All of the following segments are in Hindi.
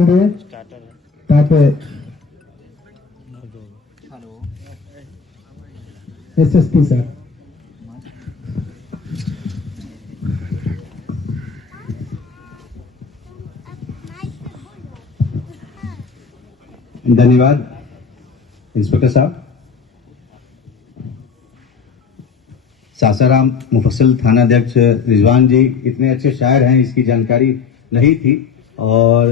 তারপরে एसएसपी सर धन्यवाद इंस्पेक्टर साहब। सासाराम मुफस्सिल थाना अध्यक्ष रिजवान जी इतने अच्छे शायर हैं, इसकी जानकारी नहीं थी और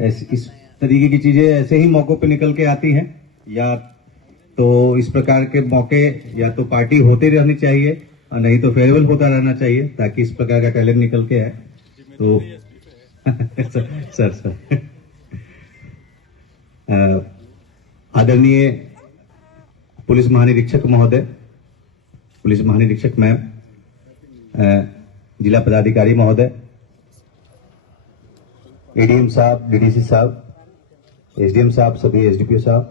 इस तरीके की चीजें ऐसे ही मौकों पे निकल के आती हैं, या तो इस प्रकार के मौके या तो पार्टी होती रहनी चाहिए और नहीं तो फेयरवेल होता रहना चाहिए ताकि इस प्रकार का टैलेंट निकल के आए। तो सर आदरणीय पुलिस महानिरीक्षक महोदय, पुलिस महानिरीक्षक मैम, जिला पदाधिकारी महोदय, एडीएम साहब, डीडीसी साहब, एसडीएम साहब, सभी एसडीपीओ साहब,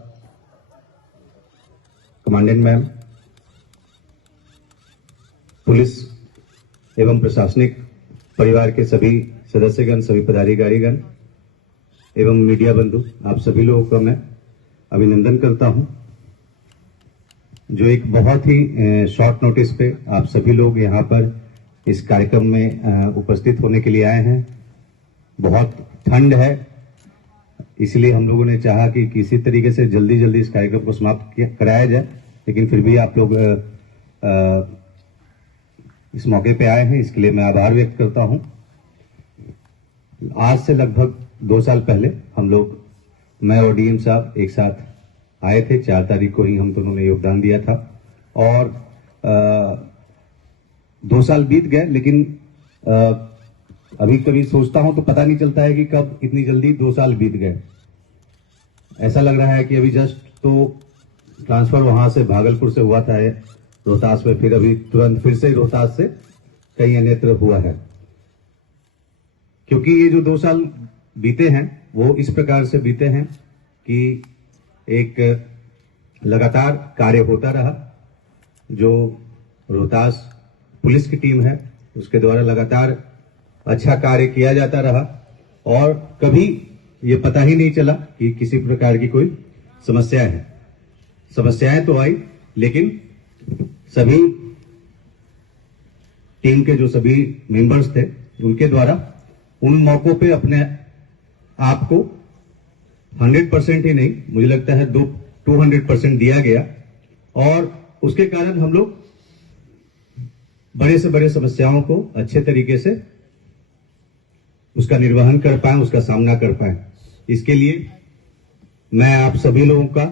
कमांडेंट मैम, पुलिस एवं प्रशासनिक परिवार के सभी सदस्यगण, सभी पदाधिकारीगण एवं मीडिया बंधु, आप सभी लोगों का मैं अभिनंदन करता हूं, जो एक बहुत ही शॉर्ट नोटिस पे आप सभी लोग यहां पर इस कार्यक्रम में उपस्थित होने के लिए आए हैं। बहुत ठंड है, इसलिए हम लोगों ने चाहा कि किसी तरीके से जल्दी जल्दी इस कार्यक्रम को समाप्त कराया जाए, लेकिन फिर भी आप लोग इस मौके पे आए हैं, इसके लिए मैं आभार व्यक्त करता हूं। आज से लगभग 2 साल पहले हम लोग, मैं और डीएम साहब एक साथ आए थे। 4 तारीख को ही हम दोनों ने योगदान दिया था और 2 साल बीत गए, लेकिन अभी कभी सोचता हूं तो पता नहीं चलता है कि कब इतनी जल्दी 2 साल बीत गए। ऐसा लग रहा है कि अभी जस्ट तो ट्रांसफर वहां से भागलपुर से हुआ था रोहतास में, फिर अभी तुरंत फिर से रोहतास से कहीं अन्यत्र हुआ है, क्योंकि ये जो 2 साल बीते हैं वो इस प्रकार से बीते हैं कि एक लगातार कार्य होता रहा। जो रोहतास पुलिस की टीम है उसके द्वारा लगातार अच्छा कार्य किया जाता रहा और कभी ये पता ही नहीं चला कि किसी प्रकार की कोई समस्या है। समस्याएं तो आई, लेकिन सभी टीम के जो सभी मेंबर्स थे उनके द्वारा उन मौकों पे अपने आप को 100% ही नहीं, मुझे लगता है 200% दिया गया और उसके कारण हम लोग बड़े से बड़े समस्याओं को अच्छे तरीके से उसका निर्वहन कर पाए, उसका सामना कर पाए। इसके लिए मैं आप सभी लोगों का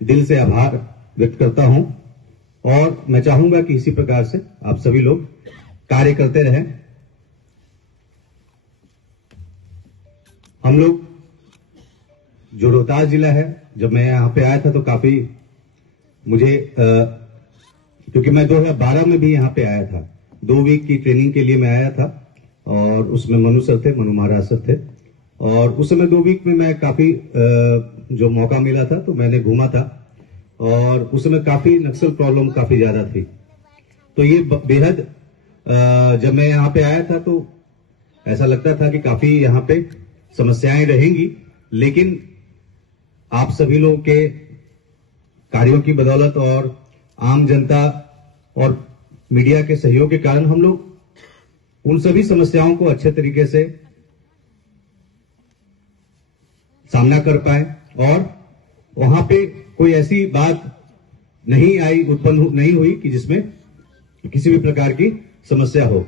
दिल से आभार व्यक्त करता हूं और मैं चाहूंगा कि इसी प्रकार से आप सभी लोग कार्य करते रहें। हम लोग जो रोहतास जिला है, जब मैं यहां पे आया था तो काफी मुझे क्योंकि मैं 2012 में भी यहां पे आया था, 2 वीक की ट्रेनिंग के लिए मैं आया था और उसमें मनु सर थे, मनु महाराज सर थे और उस समय 2 वीक में मैं काफी जो मौका मिला था तो मैंने घूमा था और उस समय काफी नक्सल प्रॉब्लम काफी ज्यादा थी। तो ये बेहद जब मैं यहाँ पे आया था तो ऐसा लगता था कि काफी यहाँ पे समस्याएं रहेंगी, लेकिन आप सभी लोगों के कार्यों की बदौलत और आम जनता और मीडिया के सहयोग के कारण हम लोग उन सभी समस्याओं को अच्छे तरीके से सामना कर पाए और वहां पे कोई ऐसी बात नहीं आई, उत्पन्न नहीं हुई कि जिसमें किसी भी प्रकार की समस्या हो।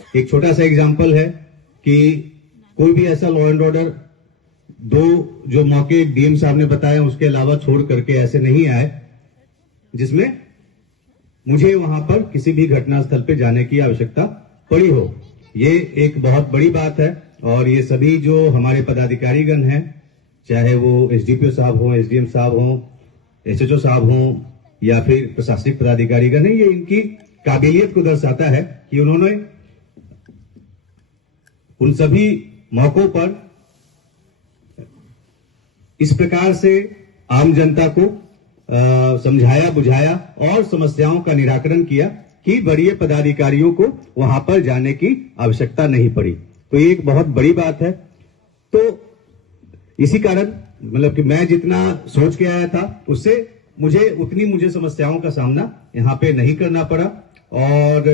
एक छोटा सा एग्जांपल है कि कोई भी ऐसा लॉ एंड ऑर्डर 2 जो मौके डीएम साहब ने बताए उसके अलावा छोड़ करके ऐसे नहीं आए जिसमें मुझे वहां पर किसी भी घटनास्थल पे जाने की आवश्यकता पड़ी हो। ये एक बहुत बड़ी बात है और ये सभी जो हमारे पदाधिकारीगण हैं, चाहे वो एसडीपीओ साहब हों, एसडीएम साहब हों, एसएचओ साहब हों या फिर प्रशासनिक पदाधिकारीगण हैं, ये इनकी काबिलियत को दर्शाता है कि उन्होंने उन सभी मौकों पर इस प्रकार से आम जनता को समझाया, बुझाया और समस्याओं का निराकरण किया कि वरीय पदाधिकारियों को वहां पर जाने की आवश्यकता नहीं पड़ी। तो ये एक बहुत बड़ी बात है तो इसी कारण मतलब कि मैं जितना सोच के आया था उससे मुझे समस्याओं का सामना यहाँ पे नहीं करना पड़ा और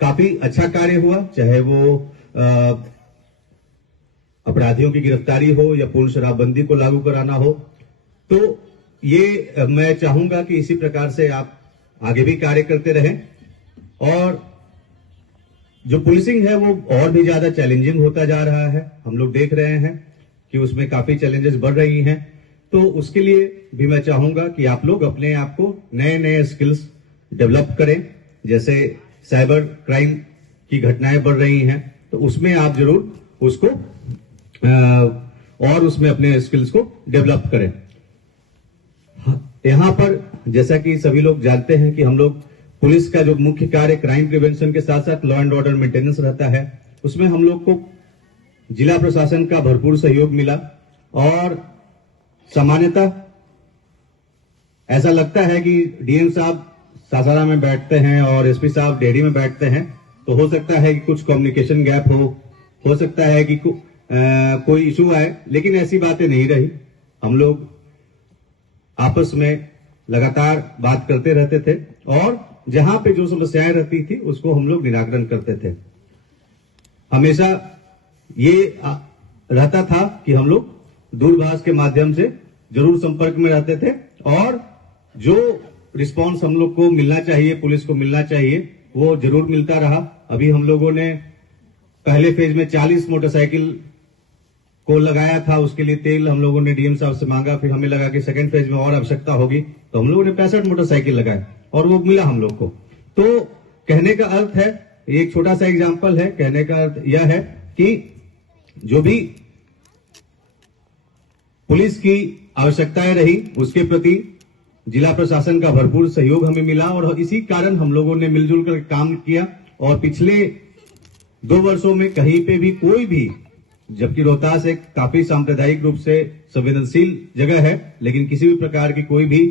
काफी अच्छा कार्य हुआ, चाहे वो अपराधियों की गिरफ्तारी हो या पूर्ण शराबबंदी को लागू कराना हो। तो ये मैं चाहूंगा कि इसी प्रकार से आप आगे भी कार्य करते रहें और जो पुलिसिंग है वो और भी ज्यादा चैलेंजिंग होता जा रहा है। हम लोग देख रहे हैं कि उसमें काफी चैलेंजेस बढ़ रही हैं, तो उसके लिए भी मैं चाहूंगा कि आप लोग अपने आप को नए नए स्किल्स डेवलप करें। जैसे साइबर क्राइम की घटनाएं बढ़ रही हैं, तो उसमें आप जरूर उसको और उसमें अपने स्किल्स को डेवलप करें। यहां पर जैसा कि सभी लोग जानते हैं कि हम लोग पुलिस का जो मुख्य कार्य क्राइम प्रिवेंशन के साथ साथ लॉ एंड ऑर्डर मेंटेनेंस रहता है, उसमें हम लोग को जिला प्रशासन का भरपूर सहयोग मिला और सामान्यतः ऐसा लगता है कि डीएम साहब सासाराम में बैठते हैं और एसपी साहब डेहरी में बैठते हैं, तो हो सकता है कि कुछ कम्युनिकेशन गैप हो सकता है कि कोई इशू आए, लेकिन ऐसी बातें नहीं रही। हम लोग आपस में लगातार बात करते रहते थे और जहां पे जो समस्याएं रहती थी उसको हम लोग निराकरण करते थे। हमेशा ये रहता था कि हम लोग दूरभाष के माध्यम से जरूर संपर्क में रहते थे और जो रिस्पांस हम लोग को मिलना चाहिए, पुलिस को मिलना चाहिए, वो जरूर मिलता रहा। अभी हम लोगों ने पहले फेज में 40 मोटरसाइकिल को लगाया था, उसके लिए तेल हम लोगों ने डीएम साहब से मांगा, फिर हमें लगा कि सेकंड फेज में और आवश्यकता होगी, तो हम लोगों ने 65 मोटरसाइकिल लगाए और वो मिला हम लोग को। तो कहने का अर्थ है, एक छोटा सा एग्जाम्पल है, कहने का अर्थ यह है कि जो भी पुलिस की आवश्यकताएं रही उसके प्रति जिला प्रशासन का भरपूर सहयोग हमें मिला और इसी कारण हम लोगों ने मिलजुल कर काम किया और पिछले 2 वर्षों में कहीं पे भी कोई भी, जबकि रोहतास एक काफी सांप्रदायिक रूप से संवेदनशील जगह है, लेकिन किसी भी प्रकार की कोई भी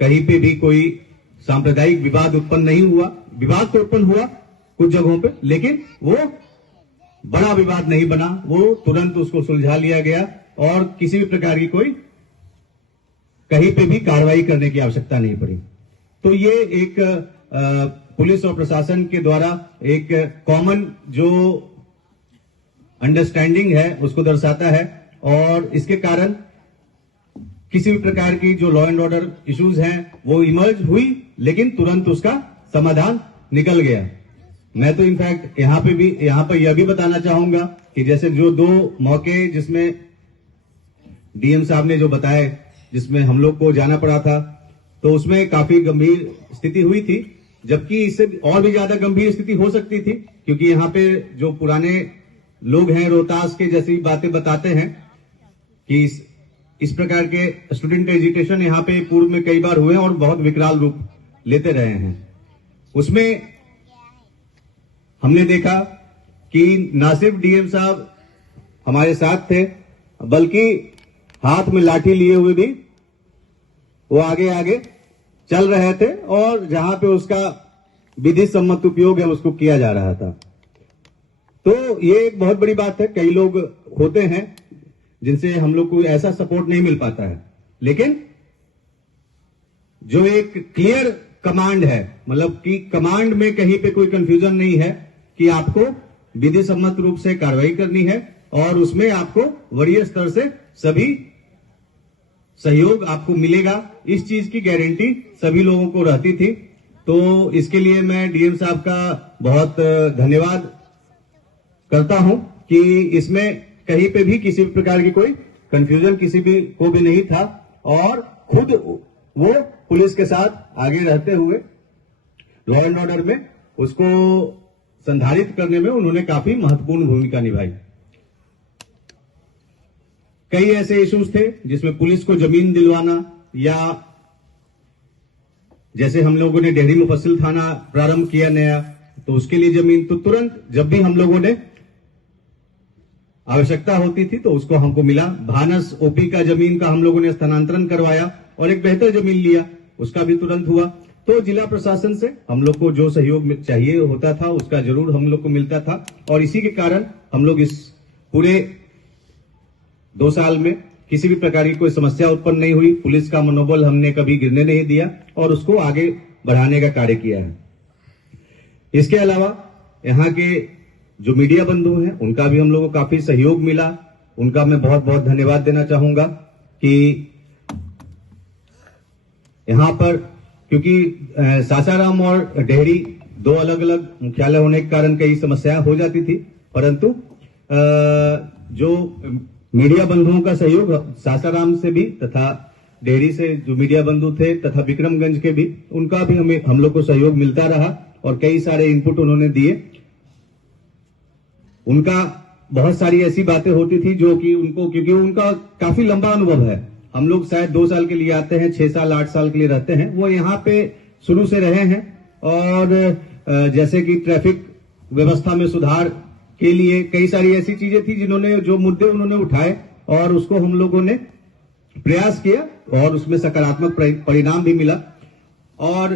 कहीं पे भी कोई सांप्रदायिक विवाद उत्पन्न नहीं हुआ। विवाद तो उत्पन्न हुआ कुछ जगहों पे, लेकिन वो बड़ा विवाद नहीं बना, वो तुरंत उसको सुलझा लिया गया और किसी भी प्रकार की कोई कहीं पे भी कार्रवाई करने की आवश्यकता नहीं पड़ी। तो ये एक पुलिस और प्रशासन के द्वारा एक कॉमन जो अंडरस्टैंडिंग है उसको दर्शाता है और इसके कारण किसी भी प्रकार की जो लॉ एंड ऑर्डर इश्यूज हैं वो इमर्ज हुई, लेकिन तुरंत उसका समाधान निकल गया। मैं तो इनफैक्ट यहां पर यह भी बताना चाहूंगा कि जैसे जो 2 मौके जिसमें डीएम साहब ने जो बताए, जिसमें हम लोग को जाना पड़ा था, तो उसमें काफी गंभीर स्थिति हुई थी, जबकि इससे और भी ज्यादा गंभीर स्थिति हो सकती थी, क्योंकि यहाँ पे जो पुराने लोग हैं रोहतास के जैसी बातें बताते हैं कि इस प्रकार के स्टूडेंट एजिटेशन यहाँ पे पूर्व में कई बार हुए और बहुत विकराल रूप लेते रहे हैं। उसमें हमने देखा कि ना सिर्फ डीएम साहब हमारे साथ थे, बल्कि हाथ में लाठी लिए हुए भी वो आगे आगे चल रहे थे और जहां पे उसका विधि सम्मत उपयोग है उसको किया जा रहा था। तो ये एक बहुत बड़ी बात है। कई लोग होते हैं जिनसे हम लोग को ऐसा सपोर्ट नहीं मिल पाता है, लेकिन जो एक क्लियर कमांड है, मतलब कि कमांड में कहीं पे कोई कंफ्यूजन नहीं है कि आपको विधि सम्मत रूप से कार्रवाई करनी है और उसमें आपको वरीय स्तर से सभी सहयोग आपको मिलेगा, इस चीज की गारंटी सभी लोगों को रहती थी। तो इसके लिए मैं डीएम साहब का बहुत धन्यवाद करता हूं कि इसमें कहीं पे भी किसी भी प्रकार की कोई कंफ्यूजन किसी भी को भी नहीं था और खुद वो पुलिस के साथ आगे रहते हुए लॉ एंड ऑर्डर में उसको संधारित करने में उन्होंने काफी महत्वपूर्ण भूमिका निभाई। कई ऐसे इश्यूज थे जिसमें पुलिस को जमीन दिलवाना, या जैसे हम लोगों ने डेहरी मुफस्सिल थाना प्रारंभ किया नया, तो उसके लिए जमीन तो तुरंत जब भी हम लोगों ने आवश्यकता होती थी तो उसको हमको मिला। भानस ओपी का जमीन का हम लोगों ने स्थानांतरण करवाया और एक बेहतर जमीन लिया, उसका भी तुरंत हुआ। तो जिला प्रशासन से हम लोग को जो सहयोग चाहिए होता था उसका जरूर हम लोग को मिलता था और इसी के कारण हम लोग इस पूरे 2 साल में किसी भी प्रकार की कोई समस्या उत्पन्न नहीं हुई। पुलिस का मनोबल हमने कभी गिरने नहीं दिया और उसको आगे बढ़ाने का कार्य किया है। इसके अलावा यहाँ के जो मीडिया बंधु हैं उनका भी हम लोगों को काफी सहयोग मिला। उनका मैं बहुत बहुत धन्यवाद देना चाहूंगा कि यहाँ पर क्योंकि सासाराम और डेहरी 2 अलग अलग मुख्यालय होने के कारण कई समस्याएं हो जाती थी, परंतु जो मीडिया बंधुओं का सहयोग सासाराम से भी तथा डेहरी से जो मीडिया बंधु थे तथा विक्रमगंज के भी, उनका भी हम लोग को सहयोग मिलता रहा और कई सारे इनपुट उन्होंने दिए। उनका बहुत सारी ऐसी बातें होती थी जो कि उनको, क्योंकि उनका काफी लंबा अनुभव है, हम लोग शायद 2 साल के लिए आते हैं, 6 साल 8 साल के लिए रहते हैं, वो यहाँ पे शुरू से रहे हैं और जैसे कि ट्रैफिक व्यवस्था में सुधार के लिए कई सारी ऐसी चीजें थी जो मुद्दे उन्होंने उठाए और उसको हम लोगों ने प्रयास किया और उसमें सकारात्मक परिणाम भी मिला। और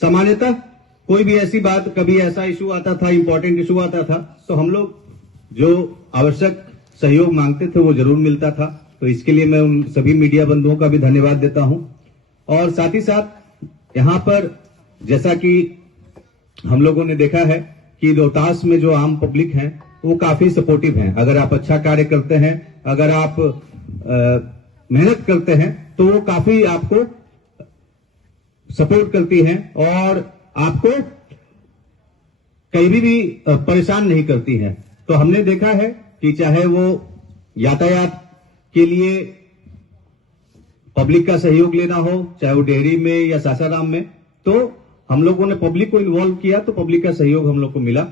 सामान्यतः कोई भी ऐसी बात, कभी ऐसा इशू आता था, इंपॉर्टेंट इशू आता था, तो हम लोग जो आवश्यक सहयोग मांगते थे वो जरूर मिलता था। तो इसके लिए मैं उन सभी मीडिया बंधुओं का भी धन्यवाद देता हूं। और साथ ही साथ यहाँ पर जैसा कि हम लोगों ने देखा है कि रोहतास में जो आम पब्लिक है वो काफी सपोर्टिव है। अगर आप अच्छा कार्य करते हैं, अगर आप मेहनत करते हैं, तो वो काफी आपको सपोर्ट करती है और आपको कहीं भी परेशान नहीं करती है। तो हमने देखा है कि चाहे वो यातायात के लिए पब्लिक का सहयोग लेना हो, चाहे वो डेहरी में या सासाराम में, तो हम लोगों ने पब्लिक को इन्वॉल्व किया तो पब्लिक का सहयोग हम लोग को मिला।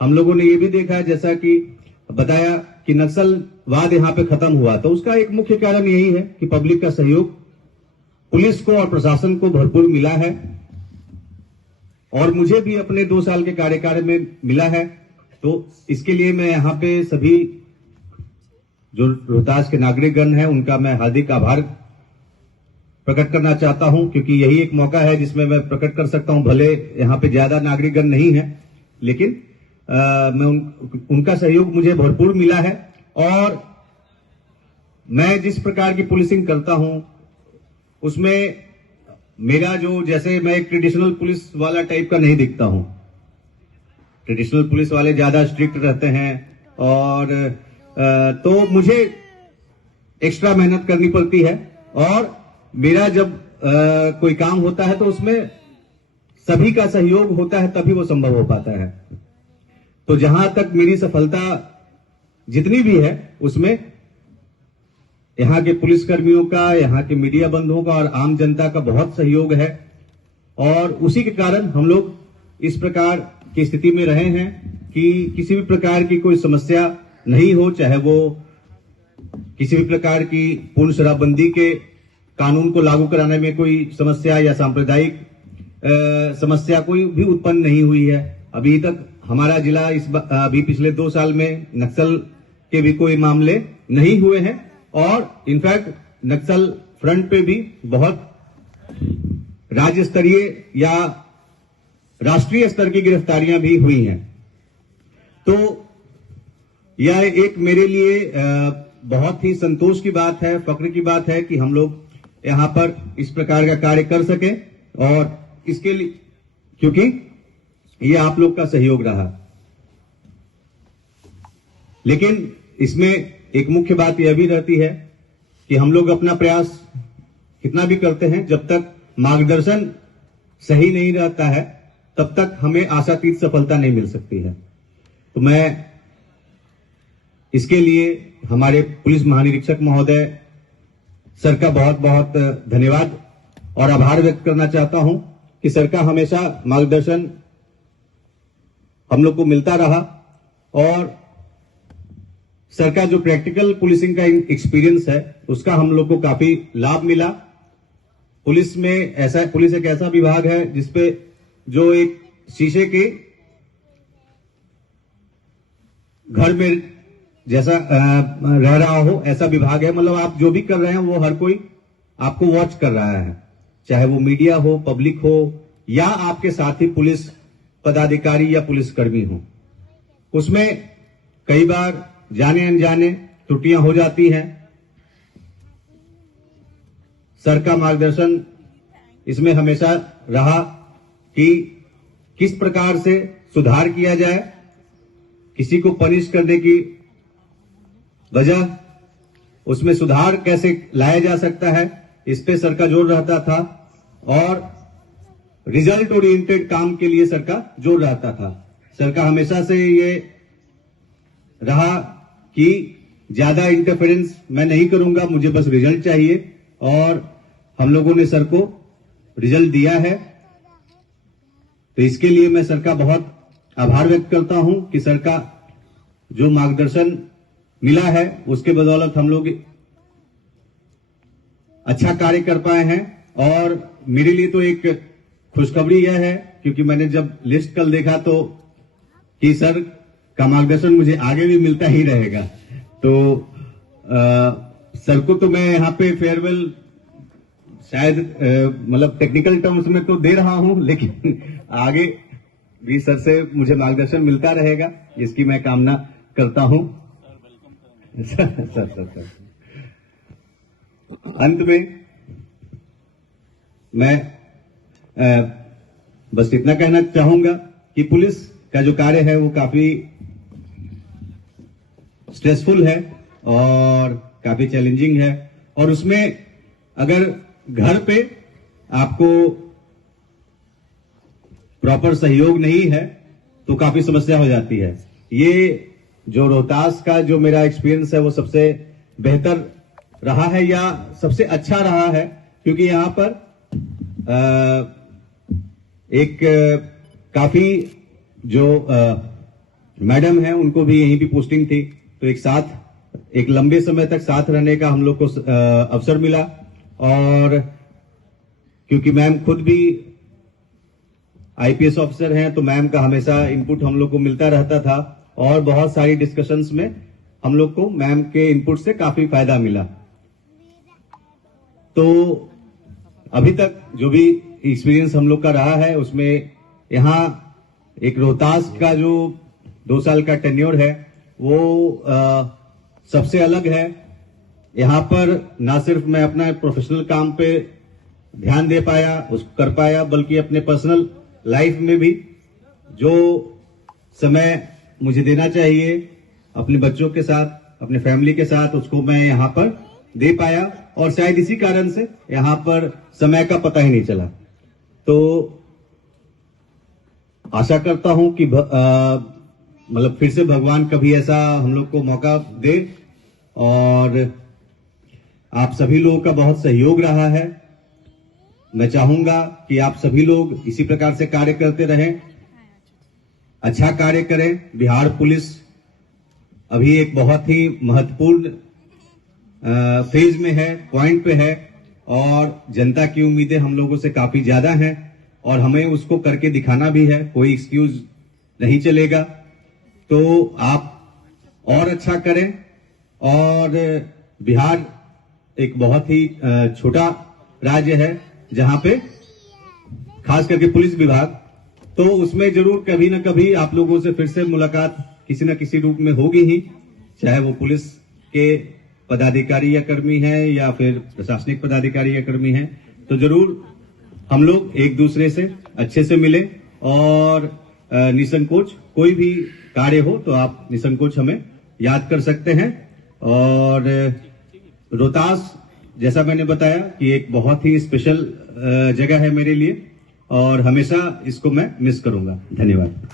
हम लोगों ने ये भी देखा है, जैसा कि बताया कि नक्सलवाद यहाँ पे खत्म हुआ, तो उसका एक मुख्य कारण यही है कि पब्लिक का सहयोग पुलिस को और प्रशासन को भरपूर मिला है और मुझे भी अपने 2 साल के कार्यकाल में मिला है। तो इसके लिए मैं यहाँ पे सभी जो रोहतास के नागरिकगण हैं उनका मैं हार्दिक आभार प्रकट करना चाहता हूं, क्योंकि यही एक मौका है जिसमें मैं प्रकट कर सकता हूं। भले यहाँ पे ज्यादा नागरिकगण नहीं है, लेकिन मैं उनका सहयोग मुझे भरपूर मिला है। और मैं जिस प्रकार की पुलिसिंग करता हूं उसमें मेरा जो, जैसे मैं एक ट्रेडिशनल पुलिस वाला टाइप का नहीं दिखता हूं। ट्रेडिशनल पुलिस वाले ज्यादा स्ट्रिक्ट रहते हैं और तो मुझे एक्स्ट्रा मेहनत करनी पड़ती है और मेरा जब कोई काम होता है तो उसमें सभी का सहयोग होता है, तभी वो संभव हो पाता है। तो जहां तक मेरी सफलता जितनी भी है उसमें यहाँ के पुलिसकर्मियों का, यहाँ के मीडिया बंधुओं का और आम जनता का बहुत सहयोग है और उसी के कारण हम लोग इस प्रकार की स्थिति में रहे हैं कि किसी भी प्रकार की कोई समस्या नहीं हो, चाहे वो किसी भी प्रकार की पूर्ण शराबबंदी के कानून को लागू कराने में कोई समस्या या सांप्रदायिक समस्या कोई भी उत्पन्न नहीं हुई है। अभी तक हमारा जिला अभी पिछले 2 साल में नक्सल के भी कोई मामले नहीं हुए हैं और इनफैक्ट नक्सल फ्रंट पे भी बहुत राज्य स्तरीय या राष्ट्रीय स्तर की गिरफ्तारियां भी हुई हैं। तो यह एक मेरे लिए बहुत ही संतोष की बात है, फक्र की बात है कि हम लोग यहां पर इस प्रकार का कार्य कर सके और इसके लिए, क्योंकि ये आप लोग का सहयोग रहा। लेकिन इसमें एक मुख्य बात यह भी रहती है कि हम लोग अपना प्रयास कितना भी करते हैं, जब तक मार्गदर्शन सही नहीं रहता है तब तक हमें आशातीत सफलता नहीं मिल सकती है। तो मैं इसके लिए हमारे पुलिस महानिरीक्षक महोदय सर का बहुत बहुत धन्यवाद और आभार व्यक्त करना चाहता हूं कि सर का हमेशा मार्गदर्शन हम लोग को मिलता रहा और सर का जो प्रैक्टिकल पुलिसिंग का एक्सपीरियंस है उसका हम लोग को काफी लाभ मिला। पुलिस एक ऐसा विभाग है जिसपे जो एक शीशे के घर में जैसा रह रहा हो ऐसा विभाग है। मतलब आप जो भी कर रहे हैं वो हर कोई आपको वॉच कर रहा है, चाहे वो मीडिया हो, पब्लिक हो या आपके साथी पुलिस पदाधिकारी या पुलिसकर्मी हो। उसमें कई बार जाने अनजाने त्रुटियां हो जाती हैं। सर का मार्गदर्शन इसमें हमेशा रहा कि किस प्रकार से सुधार किया जाए, किसी को पनिश करने की वजह उसमें सुधार कैसे लाया जा सकता है, इस पे सर का जोर रहता था और रिजल्ट ओरिएंटेड काम के लिए सर का जोर रहता था। सर का हमेशा से ये रहा कि ज्यादा इंटरफेरेंस मैं नहीं करूंगा, मुझे बस रिजल्ट चाहिए और हम लोगों ने सर को रिजल्ट दिया है। तो इसके लिए मैं सर का बहुत आभार व्यक्त करता हूं कि सर का जो मार्गदर्शन मिला है उसके बदौलत हम लोग अच्छा कार्य कर पाए हैं। और मेरे लिए तो एक खुशखबरी यह है, क्योंकि मैंने जब लिस्ट कल देखा तो कि सर का मार्गदर्शन मुझे आगे भी मिलता ही रहेगा। तो सर को तो मैं यहाँ पे फेयरवेल शायद मतलब टेक्निकल टर्म्स में तो दे रहा हूं, लेकिन आगे भी सर से मुझे मार्गदर्शन मिलता रहेगा, इसकी मैं कामना करता हूं। सर अंत में मैं बस इतना कहना चाहूंगा कि पुलिस का जो कार्य है वो काफी स्ट्रेसफुल है और काफी चैलेंजिंग है, और उसमें अगर घर पे आपको प्रॉपर सहयोग नहीं है तो काफी समस्या हो जाती है। ये जो रोहतास का जो मेरा एक्सपीरियंस है वो सबसे बेहतर रहा है या सबसे अच्छा रहा है, क्योंकि यहां पर एक काफी जो मैडम है उनको भी यहीं भी पोस्टिंग थी, तो एक लंबे समय तक साथ रहने का हम लोग को अवसर मिला। और क्योंकि मैम खुद भी आईपीएस ऑफिसर हैं तो मैम का हमेशा इनपुट हम लोग को मिलता रहता था और बहुत सारी डिस्कशंस में हम लोग को मैम के इनपुट से काफी फायदा मिला। तो अभी तक जो भी एक्सपीरियंस हम लोग का रहा है उसमें यहाँ एक रोहतास का जो 2 साल का टेन्योर है वो सबसे अलग है। यहाँ पर ना सिर्फ मैं अपना प्रोफेशनल काम पे ध्यान दे पाया, उसको कर पाया, बल्कि अपने पर्सनल लाइफ में भी जो समय मुझे देना चाहिए अपने बच्चों के साथ, अपने फैमिली के साथ, उसको मैं यहाँ पर दे पाया। और शायद इसी कारण से यहाँ पर समय का पता ही नहीं चला। तो आशा करता हूं कि मतलब फिर से भगवान कभी ऐसा हम लोग को मौका दे। और आप सभी लोगों का बहुत सहयोग रहा है। मैं चाहूंगा कि आप सभी लोग इसी प्रकार से कार्य करते रहें, अच्छा कार्य करें। बिहार पुलिस अभी एक बहुत ही महत्वपूर्ण फेज में है, पॉइंट पे है, और जनता की उम्मीदें हम लोगों से काफी ज्यादा हैं और हमें उसको करके दिखाना भी है, कोई एक्सक्यूज नहीं चलेगा। तो आप और अच्छा करें। और बिहार एक बहुत ही छोटा राज्य है जहां पे खास करके पुलिस विभाग, तो उसमें जरूर कभी ना कभी आप लोगों से फिर से मुलाकात किसी न किसी रूप में होगी ही, चाहे वो पुलिस के पदाधिकारी या कर्मी हैं या फिर प्रशासनिक पदाधिकारी या कर्मी हैं। तो जरूर हम लोग एक दूसरे से अच्छे से मिले और निसंकोच कोई भी कार्य हो तो आप निसंकोच हमें याद कर सकते हैं। और रोहतास जैसा मैंने बताया कि एक बहुत ही स्पेशल जगह है मेरे लिए और हमेशा इसको मैं मिस करूंगा। धन्यवाद।